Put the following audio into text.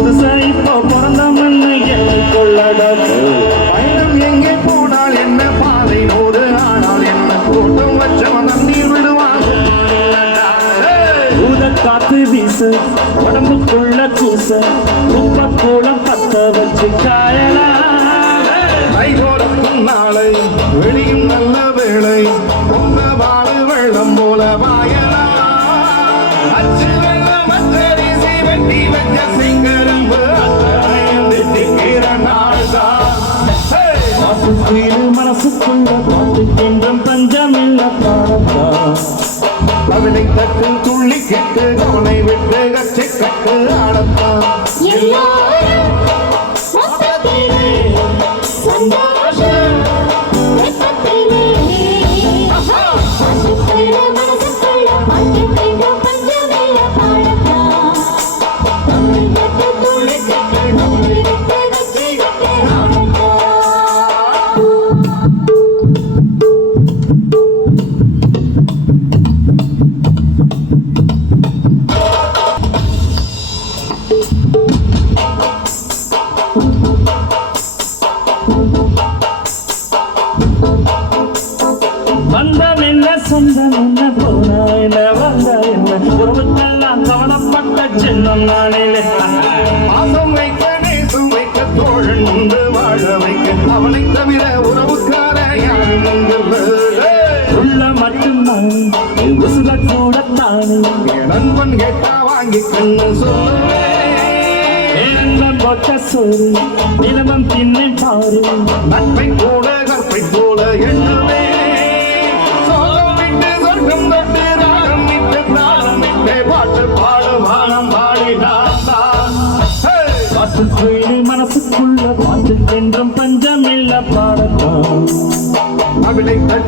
புதுசா இப்போ பிறந்தவன்னு எண்ணிக்கொள்ளடா பயணம் எங்கே போனால் என்ன பாதை நூறு ஆனால் என்ன கூட்டம் வச்சவன் தண்ணீர் விடுவான். ஊத காத்து வீச உடம்புக்குள்ள கூச குப்பை கூலம் பத்த வச்சு கைகோரக்கும் நாளை வெளியும் நல்ல வேளை. காட்டுக்குயில் மனசுக்குள்ள காட்டுக்கென்றும் பஞ்சமில்ல பாடத்தா கவிதை தட்டு துள்ளி கெட்டு கவனை விட்டு கச்சை கட்டு ஆடத்தான் வந்தம் என்ன சொந்தம் என்ன போனா என்ன வந்த என்ன? உறவுக்கெல்லாம் கவனப்பட்ட சின்னம் நானிலே பாசம் வைக்க நேசம் வைக்க தோழன் உண்டு வாழ வைக்க. அவனை தவிர உறவுக்கார யாரும் உள்ள மட்டும்தான் உசுக கூடத்தானே நண்பன் கேட்டா வாங்கி கண்ணு சொல்லுவேன் ஏனந்தம் போட்ட சோறு நிலமம் தின்னை பாரு. நட்பை கூட கற்பை போல எண்ணுவே சோகம் விட்டு சொர்க்கம் தொட்டு ராகம் விட்டு தாளம் விட்டு பாட்டு பாடு வானம் மனசுக்குள்ள பாட்டுக்கென்றும் பஞ்சமில்ல பாடத்தான் தட்டு